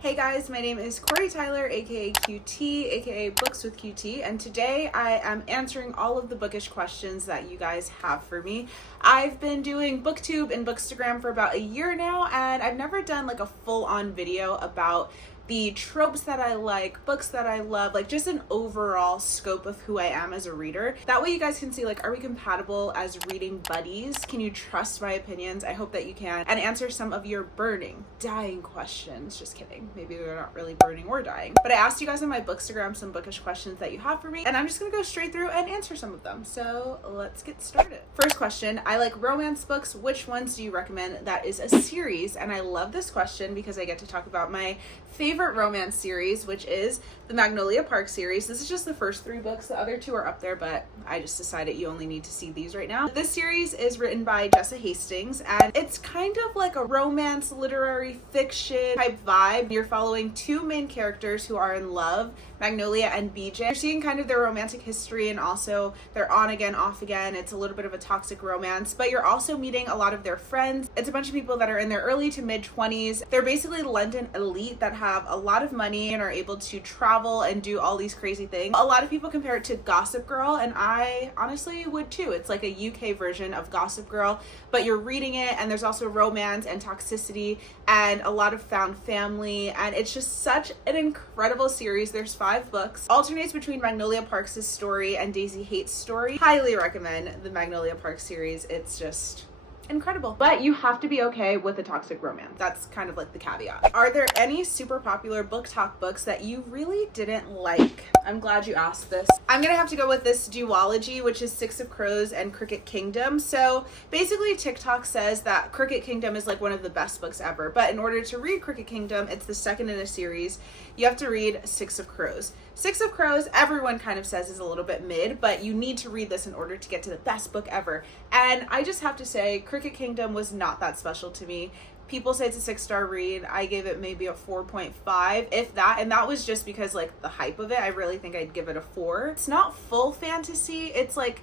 Hey guys, my name is Quori-Tyler, aka QT, aka Books with QT, and today I am answering all of the bookish questions that you guys have for me. I've been doing BookTube and bookstagram for about a year now, and I've never done like a full-on video about the tropes that I like, books that I love, like just an overall scope of who I am as a reader. That way you guys can see, like, are we compatible as reading buddies? Can you trust my opinions? I hope that you can. And answer some of your burning, dying questions. Just kidding. Maybe they're not really burning or dying. But I asked you guys on my bookstagram some bookish questions that you have for me, and I'm just gonna go straight through and answer some of them. So let's get started. First question, I like romance books. Which ones do you recommend? That is a series, and I love this question because I get to talk about my favorite romance series, which is the Magnolia Parks series. This is just the first 3 books. The other 2 are up there, but I just decided you only need to see these right now. This series is written by Jessa Hastings, and it's kind of like a romance literary fiction type vibe. You're following 2 main characters who are in love, Magnolia and BJ. You're seeing kind of their romantic history, and also they're on again, off again. It's a little bit of a toxic romance, but you're also meeting a lot of their friends. It's a bunch of people that are in their early to mid 20s. They're basically London elite that have a lot of money and are able to travel and do all these crazy things. A lot of people compare it to Gossip Girl, and I honestly would too. It's like a UK version of Gossip Girl, but you're reading it, and there's also romance and toxicity and a lot of found family, and it's just such an incredible series. There's 5 books. Alternates between Magnolia Parks' story and Daisy Hate's story. Highly recommend the Magnolia Parks series. It's just incredible. But you have to be okay with a toxic romance. That's kind of like the caveat. Are there any super popular BookTok books that you really didn't like? I'm glad you asked this. I'm gonna have to go with this duology, which is Six of Crows and Cricket Kingdom. So basically TikTok says that Cricket Kingdom is like one of the best books ever, but in order to read Cricket Kingdom, it's the second in a series, you have to read Six of Crows. Six of Crows, everyone kind of says is a little bit mid, but you need to read this in order to get to the best book ever. And I just have to say, Cricket Kingdom was not that special to me. People say it's a 6-star read. I gave it maybe a 4.5, if that, and that was just because like the hype of it. I really think I'd give it a 4. It's not full fantasy. It's like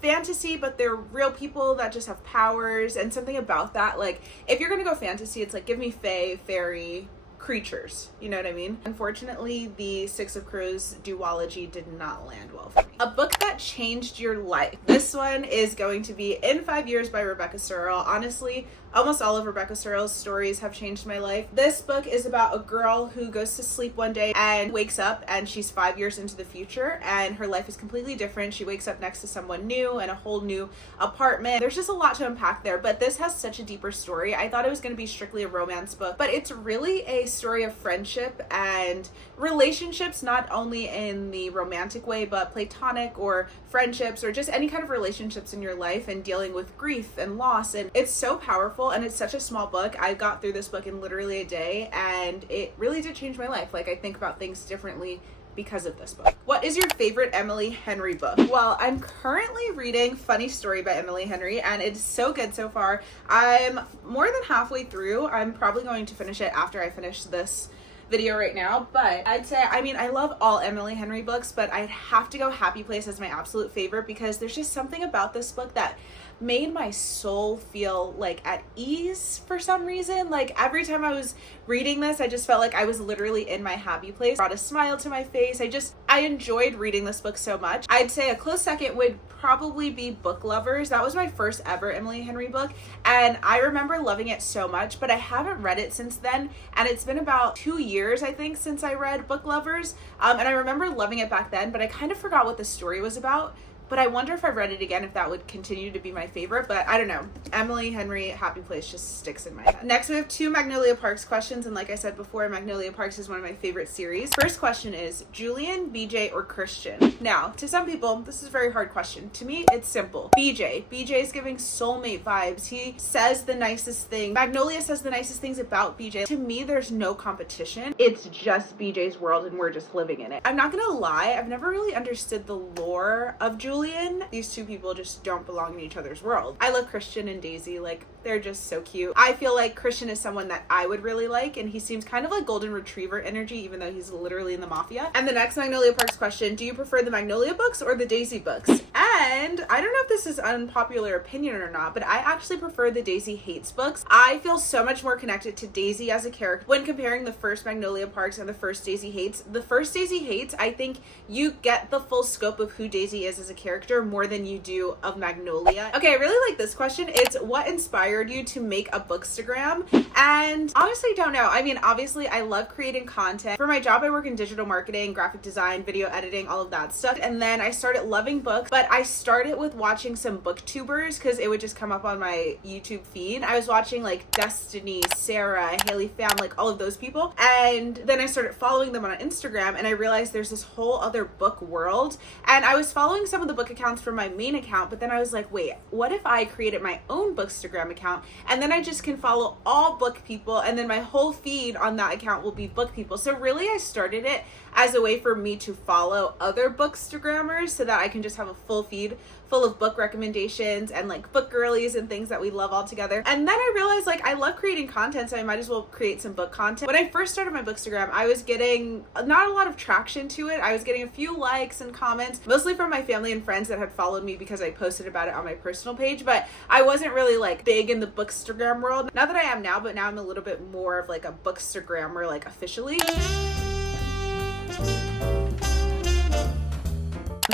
fantasy, but they're real people that just have powers, and something about that, like, if you're gonna go fantasy, it's like, give me fae, fairy, creatures, you know what I mean? Unfortunately, the Six of Crows duology did not land well for me. A book that changed your life. This one is going to be In 5 Years by Rebecca Searle. Honestly, almost all of Rebecca Searle's stories have changed my life. This book is about a girl who goes to sleep one day and wakes up, and she's 5 years into the future, and her life is completely different. She wakes up next to someone new and a whole new apartment. There's just a lot to unpack there, but this has such a deeper story. I thought it was going to be strictly a romance book, but it's really a story of friendship and relationships, not only in the romantic way, but platonic or friendships or just any kind of relationships in your life, and dealing with grief and loss. And it's so powerful, and it's such a small book. I got through this book in literally a day, and it really did change my life. Like, I think about things differently because of this book. What is your favorite Emily Henry book? Well, I'm currently reading Funny Story by Emily Henry, and it's so good so far. I'm more than halfway through. I'm probably going to finish it after I finish this video right now, but I'd say, I mean, I love all Emily Henry books, but I'd have to go Happy Place as my absolute favorite, because there's just something about this book that made my soul feel like at ease for some reason. Like, every time I was reading this, I just felt like I was literally in my happy place. It brought a smile to my face. I enjoyed reading this book so much. I'd say a close second would probably be Book Lovers. That was my first ever Emily Henry book, and I remember loving it so much, but I haven't read it since then, and it's been about 2 years, I think, since I read Book Lovers, and I remember loving it back then, but I kind of forgot what the story was about. But I wonder if I read it again, if that would continue to be my favorite. But I don't know. Emily Henry, Happy Place just sticks in my head. Next, we have 2 Magnolia Parks questions. And like I said before, Magnolia Parks is one of my favorite series. First question is, Julian, BJ, or Christian? Now, to some people, this is a very hard question. To me, it's simple. BJ. BJ is giving soulmate vibes. He says the nicest thing. Magnolia says the nicest things about BJ. To me, there's no competition. It's just BJ's world, and we're just living in it. I'm not gonna lie, I've never really understood the lore of Julian. These 2 people just don't belong in each other's world. I love Christian and Daisy. Like, they're just so cute. I feel like Christian is someone that I would really like, and he seems kind of like golden retriever energy, even though he's literally in the mafia. And the next Magnolia Parks question, do you prefer the Magnolia books or the Daisy books? And I don't know if this is unpopular opinion or not, but I actually prefer the Daisy Hates books. I feel so much more connected to Daisy as a character when comparing the first Magnolia Parks and the first Daisy Hates. The first Daisy Hates, I think you get the full scope of who Daisy is as a character more than you do of Magnolia. Okay, I really like this question. It's what inspired you to make a bookstagram? And honestly, don't know. I mean, obviously I love creating content. For my job, I work in digital marketing, graphic design, video editing, all of that stuff. And then I started loving books, but I started with watching some booktubers because it would just come up on my YouTube feed. I was watching like Destiny, Sarah, Haley Pham, like all of those people. And then I started following them on Instagram and I realized there's this whole other book world. And I was following some of the book accounts from my main account, but then I was like, wait, what if I created my own bookstagram account and then I just can follow all book people and then my whole feed on that account will be book people. So really I started it as a way for me to follow other bookstagrammers so that I can just have a full feed full of book recommendations and like book girlies and things that we love all together. And then I realized like I love creating content, so I might as well create some book content. When I first started my bookstagram, I was getting not a lot of traction to it. I was getting a few likes and comments, mostly from my family and friends that had followed me because I posted about it on my personal page, but I wasn't really like big in the bookstagram world. Not that I am now, but now I'm a little bit more of like a bookstagrammer, like officially.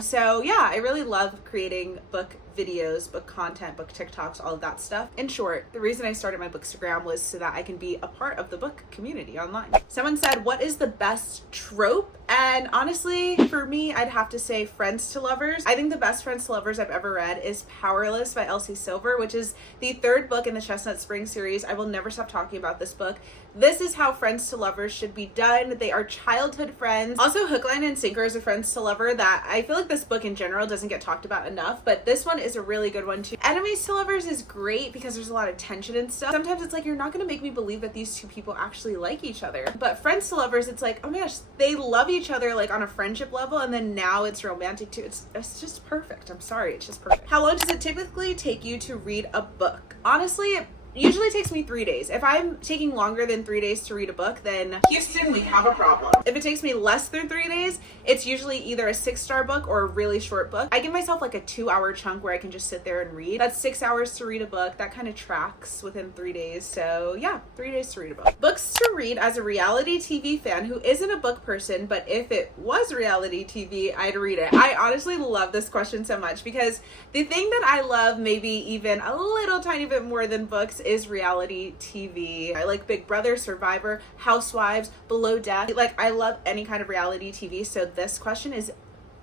So yeah, I really love creating book videos, book content, book TikToks, all of that stuff. In short, the reason I started my bookstagram was so that I can be a part of the book community online. Someone said, what is the best trope? And honestly, for me, I'd have to say Friends to Lovers. I think the best Friends to Lovers I've ever read is Powerless by Elsie Silver, which is the third book in the Chestnut Spring series. I will never stop talking about this book. This is how Friends to Lovers should be done. They are childhood friends. Also, hook, line, and sinker is a Friends to Lover that I feel like this book in general doesn't get talked about enough, but this one is a really good one too. Enemies to Lovers is great because there's a lot of tension and stuff. Sometimes it's like, you're not gonna make me believe that these two people actually like each other. But Friends to Lovers, it's like, oh my gosh, they love each other like on a friendship level, and then now it's romantic too. It's just perfect. I'm sorry, it's just perfect. How long does it typically take you to read a book? Honestly, it usually takes me 3 days. If I'm taking longer than 3 days to read a book, then Houston, we have a problem. If it takes me less than 3 days, it's usually either a 6-star book or a really short book. I give myself like a 2-hour chunk where I can just sit there and read. That's 6 hours to read a book. That kind of tracks within 3 days. So yeah, 3 days to read a book. Books to read as a reality TV fan who isn't a book person, but if it was reality TV, I'd read it. I honestly love this question so much because the thing that I love maybe even a little tiny bit more than books is reality TV. I like Big Brother, Survivor, Housewives, Below Deck. Like, I love any kind of reality TV, so this question is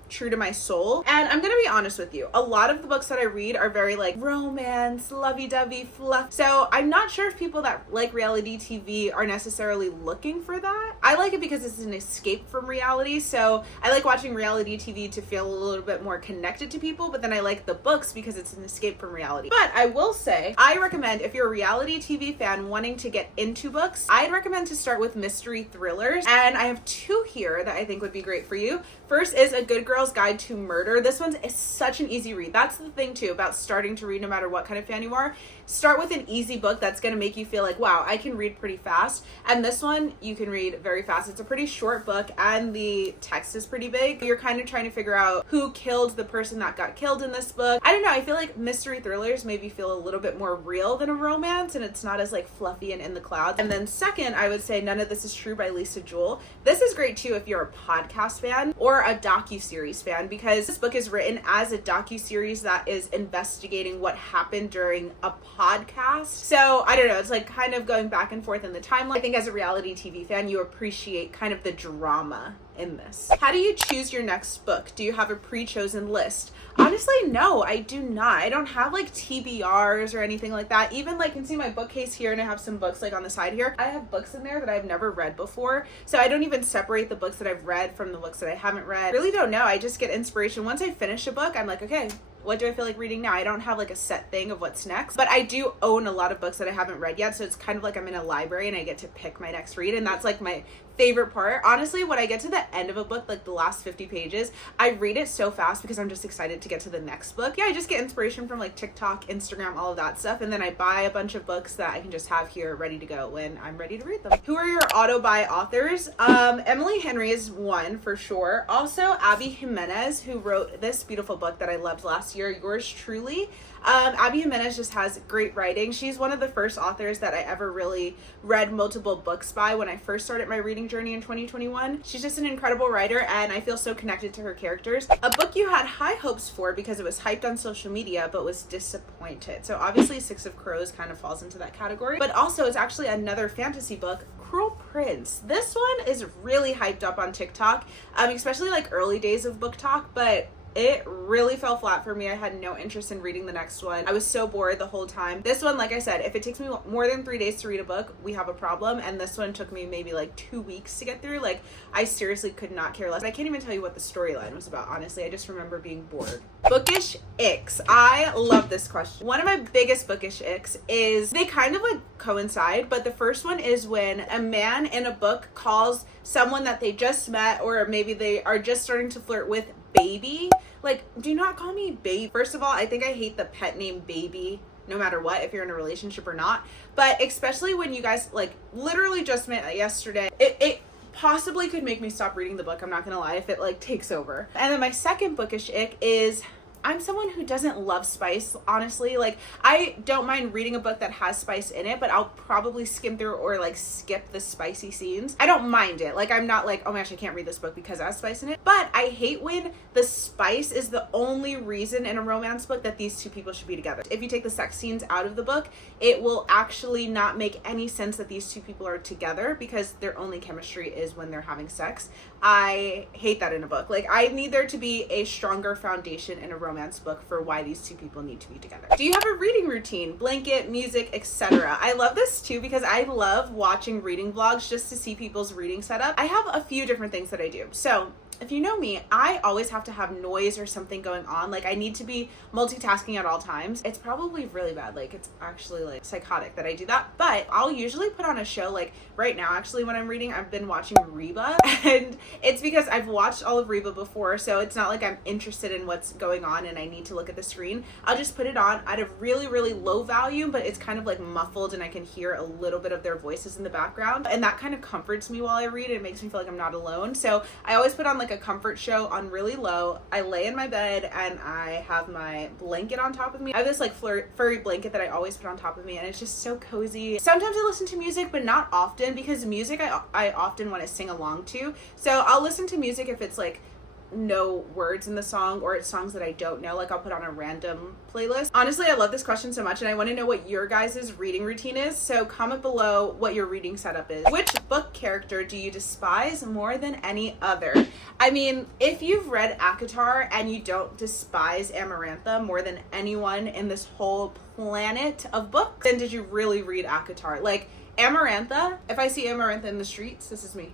true to my soul. And I'm gonna be honest with you, a lot of the books that I read are very like romance, lovey-dovey, fluff. So I'm not sure if people that like reality TV are necessarily looking for that. I like it because it's an escape from reality. So I like watching reality TV to feel a little bit more connected to people, but then I like the books because it's an escape from reality. But I will say, I recommend if you're a reality TV fan wanting to get into books, I'd recommend to start with mystery thrillers. And I have 2 here that I think would be great for you. First is A Good Girl's Guide to Murder. This one's such an easy read. That's the thing too about starting to read, no matter what kind of fan you are. Start with an easy book that's going to make you feel like, wow, I can read pretty fast. And this one you can read very fast. It's a pretty short book and the text is pretty big. You're kind of trying to figure out who killed the person that got killed in this book. I don't know. I feel like mystery thrillers maybe feel a little bit more real than a romance, and it's not as like fluffy and in the clouds. And then second, I would say None of This Is True by Lisa Jewell. This is great too if you're a podcast fan or a docu-series fan, because this book is written as a docu-series that is investigating what happened during a podcast. So I don't know, it's like kind of going back and forth in the timeline. I think as a reality TV fan, you appreciate kind of the drama in this. How do you choose your next book? Do you have a pre-chosen list? Honestly, no, I do not. I don't have like TBRs or anything like that. Even like you can see my bookcase here, and I have some books like on the side here. I have books in there that I've never read before. So I don't even separate the books that I've read from the books that I haven't read. I really don't know. I just get inspiration. Once I finish a book, I'm like, okay, what do I feel like reading now? I don't have like a set thing of what's next, but I do own a lot of books that I haven't read yet. So it's kind of like I'm in a library and I get to pick my next read. And that's like my favorite part. Honestly, when I get to the end of a book, like the last 50 pages, I read it so fast because I'm just excited to get to the next book. Yeah, I just get inspiration from like TikTok, Instagram, all of that stuff, and then I buy a bunch of books that I can just have here ready to go when I'm ready to read them. Who are your auto-buy authors? Emily Henry is one for sure. Also, Abby Jimenez, who wrote this beautiful book that I loved last year, Yours Truly. Abby Jimenez just has great writing. She's one of the first authors that I ever really read multiple books by when I first started my reading journey in 2021. She's just an incredible writer, and I feel so connected to her characters. A book you had high hopes for because it was hyped on social media but was disappointed. So obviously Six of Crows kind of falls into that category, but also it's actually another fantasy book, Cruel Prince. This one is really hyped up on TikTok, especially like early days of BookTok, but it really fell flat for me. I had no interest in reading the next one. I was so bored the whole time. This one, like I said, if it takes me more than 3 days to read a book, we have a problem. And this one took me maybe like 2 weeks to get through. Like, I seriously could not care less. I can't even tell you what the storyline was about, honestly. I just remember being bored. Bookish icks. I love this question. One of my biggest bookish icks is, they kind of like coincide, but the first one is when a man in a book calls someone that they just met, or maybe they are just starting to flirt with, baby. Like, do not call me baby. First of all, I think I hate the pet name baby, no matter what, if you're in a relationship or not. But especially when you guys like literally just met yesterday, it possibly could make me stop reading the book. I'm not gonna lie, if it like takes over. And then my second bookish ick is, I'm someone who doesn't love spice, honestly. Like, I don't mind reading a book that has spice in it, but I'll probably skim through or like skip the spicy scenes. I don't mind it. Like, I'm not like, oh my gosh, I can't read this book because it has spice in it. But I hate when the spice is the only reason in a romance book that these two people should be together. If you take the sex scenes out of the book, it will actually not make any sense that these two people are together because their only chemistry is when they're having sex. I hate that in a book. Like, I need there to be a stronger foundation in a romance book for why these two people need to be together. Do you have a reading routine? Blanket, music, etc. I love this too because I love watching reading vlogs just to see people's reading setup. I have a few different things that I do. So if you know me, I always have to have noise or something going on. Like, I need to be multitasking at all times. It's probably really bad. Like, it's actually like psychotic that I do that, but I'll usually put on a show. Like right now, actually, when I'm reading, I've been watching Reba, and it's because I've watched all of Reba before, so it's not like I'm interested in what's going on and I need to look at the screen. I'll just put it on at a really, really low volume, but it's kind of like muffled and I can hear a little bit of their voices in the background, and that kind of comforts me while I read. It makes me feel like I'm not alone. So I always put on like a comfort show on really low. I lay in my bed and I have my blanket on top of me. I have this like furry blanket that I always put on top of me, and it's just so cozy. Sometimes I listen to music, but not often, because music I often want to sing along to. So I'll listen to music if it's like no words in the song, or it's songs that I don't know. Like, I'll put on a random playlist. Honestly, I love this question so much, and I want to know what your guys' reading routine is. So comment below what your reading setup is. Which book character do you despise more than any other? I mean, if you've read ACOTAR and you don't despise Amarantha more than anyone in this whole planet of books, then did you really read ACOTAR? Like, Amarantha, if I see Amarantha in the streets, this is me.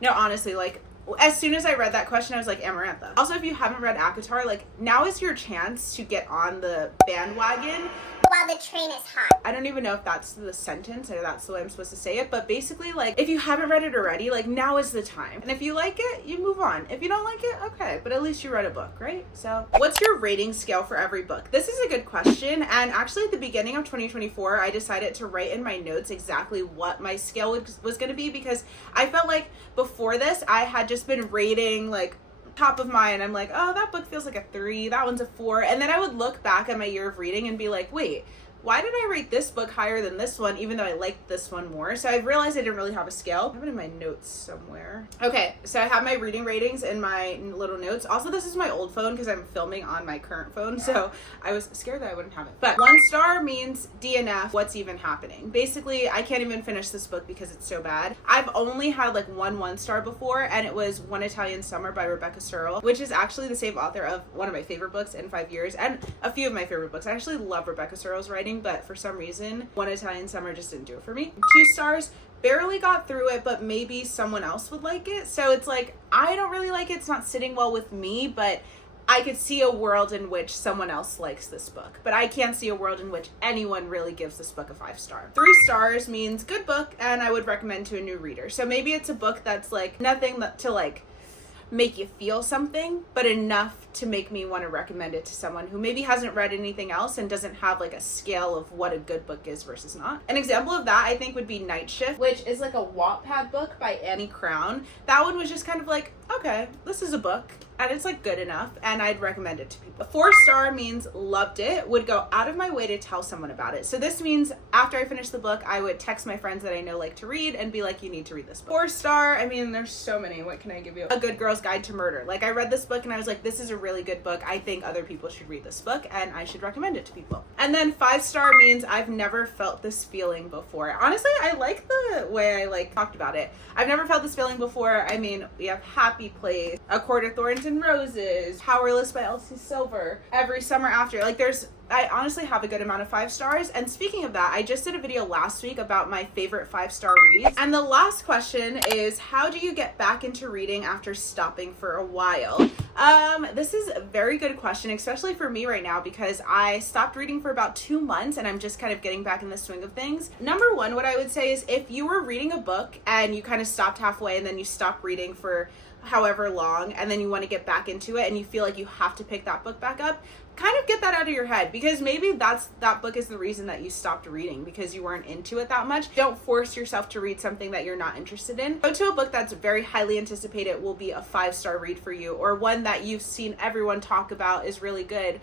No, honestly, like, as soon as I read that question, I was like, Amarantha. Also, if you haven't read ACOTAR, like, now is your chance to get on the bandwagon while the train is hot. I don't even know if that's the sentence or that's the way I'm supposed to say it, but basically, like, if you haven't read it already, like, now is the time. And if you like it, you move on. If you don't like it, okay, but at least you read a book, right? So what's your rating scale for every book? This is a good question, and actually at the beginning of 2024, I decided to write in my notes exactly what my scale was going to be, because I felt like before this, I had just been rating, like, top of mind. I'm like, oh, that book feels like a 3, that one's a 4, and then I would look back at my year of reading and be like, wait, why did I rate this book higher than this one, even though I liked this one more? So I realized I didn't really have a scale. I have it in my notes somewhere. Okay, so I have my reading ratings in my little notes. Also, this is my old phone because I'm filming on my current phone, so I was scared that I wouldn't have it. But 1 star means DNF, what's even happening? Basically, I can't even finish this book because it's so bad. I've only had like 1 star before, and it was One Italian Summer by Rebecca Searle, which is actually the same author of one of my favorite books in 5 years, and a few of my favorite books. I actually love Rebecca Searle's writing, but for some reason, One Italian Summer just didn't do it for me. 2 stars, barely got through it, but maybe someone else would like it. So it's like, I don't really like it. It's not sitting well with me, but I could see a world in which someone else likes this book, but I can't see a world in which anyone really gives this book a 5-star. 3 stars means good book and I would recommend to a new reader. So maybe it's a book that's like nothing to like make you feel something, but enough to make me want to recommend it to someone who maybe hasn't read anything else and doesn't have like a scale of what a good book is versus not. An example of that I think would be Night Shift, which is like a Wattpad book by Annie Crown. That one was just kind of like, okay, this is a book and it's like good enough and I'd recommend it to people. 4-star means loved it, would go out of my way to tell someone about it. So this means after I finish the book, I would text my friends that I know like to read and be like, you need to read this book. 4-star, I mean, there's so many. What can I give you? A Good Girl's Guide to Murder. Like I read this book and I was like, this is a really good book. I think other people should read this book and I should recommend it to people. And then 5-star means I've never felt this feeling before. Honestly, I like the way I like talked about it. I've never felt this feeling before. I mean, we have Happy Place, A Court of Thorns and Roses, Powerless by Elsie Silver, Every Summer After. Like I honestly have a good amount of 5 stars. And speaking of that, I just did a video last week about my favorite 5-star reads. And the last question is, how do you get back into reading after stopping for a while? This is a very good question, especially for me right now, because I stopped reading for about 2 months and I'm just kind of getting back in the swing of things. Number one, what I would say is if you were reading a book and you kind of stopped halfway and then you stopped reading for however long and then you want to get back into it and you feel like you have to pick that book back up, kind of get that out of your head, because maybe that book is the reason that you stopped reading, because you weren't into it that much. Don't force yourself to read something that you're not interested in. Go to a book that's very highly anticipated, will be a 5-star read for you, or one that you've seen everyone talk about is really good.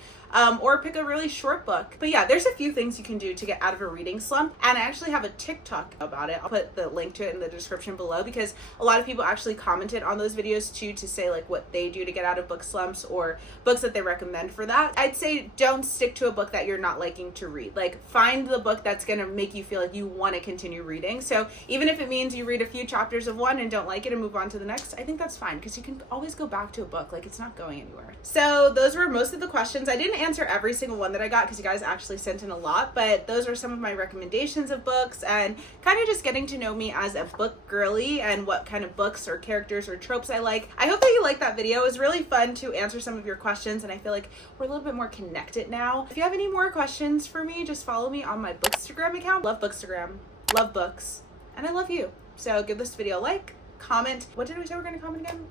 Or pick a really short book. But yeah, there's a few things you can do to get out of a reading slump, and I actually have a TikTok about it. I'll put the link to it in the description below, because a lot of people actually commented on those videos too to say like what they do to get out of book slumps or books that they recommend for that. I'd say don't stick to a book that you're not liking to read. Like find the book that's gonna make you feel like you want to continue reading. So even if it means you read a few chapters of one and don't like it and move on to the next, I think that's fine, because you can always go back to a book. Like it's not going anywhere. So those were most of the questions. I didn't answer every single one that I got because you guys actually sent in a lot, but those are some of my recommendations of books and kind of just getting to know me as a book girly and what kind of books or characters or tropes I like. I hope that you liked that video. It was really fun to answer some of your questions and I feel like we're a little bit more connected now. If you have any more questions for me, just follow me on my Bookstagram account. Love Bookstagram, love books, and I love you. So give this video a like, comment. What did we say we're going to comment again?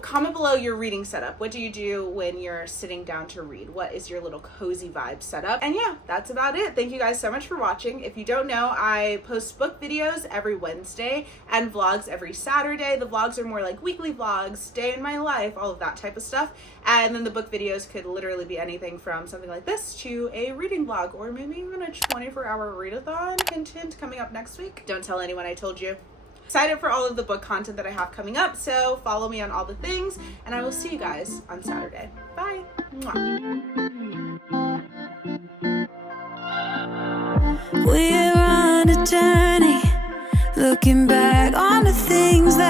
Comment below your reading setup. What do you do when you're sitting down to read? What is your little cozy vibe setup? And yeah, that's about it. Thank you guys so much for watching. If you don't know, I post book videos every Wednesday and vlogs every Saturday. The vlogs are more like weekly vlogs, day in my life, all of that type of stuff. And then the book videos could literally be anything from something like this to a reading vlog, or maybe even a 24-hour readathon. Hint, hint, coming up next week. Don't tell anyone I told you. Excited for all of the book content that I have coming up, so follow me on all the things, and I will see you guys on Saturday. Bye. Mwah. We're on a journey, looking back on the things that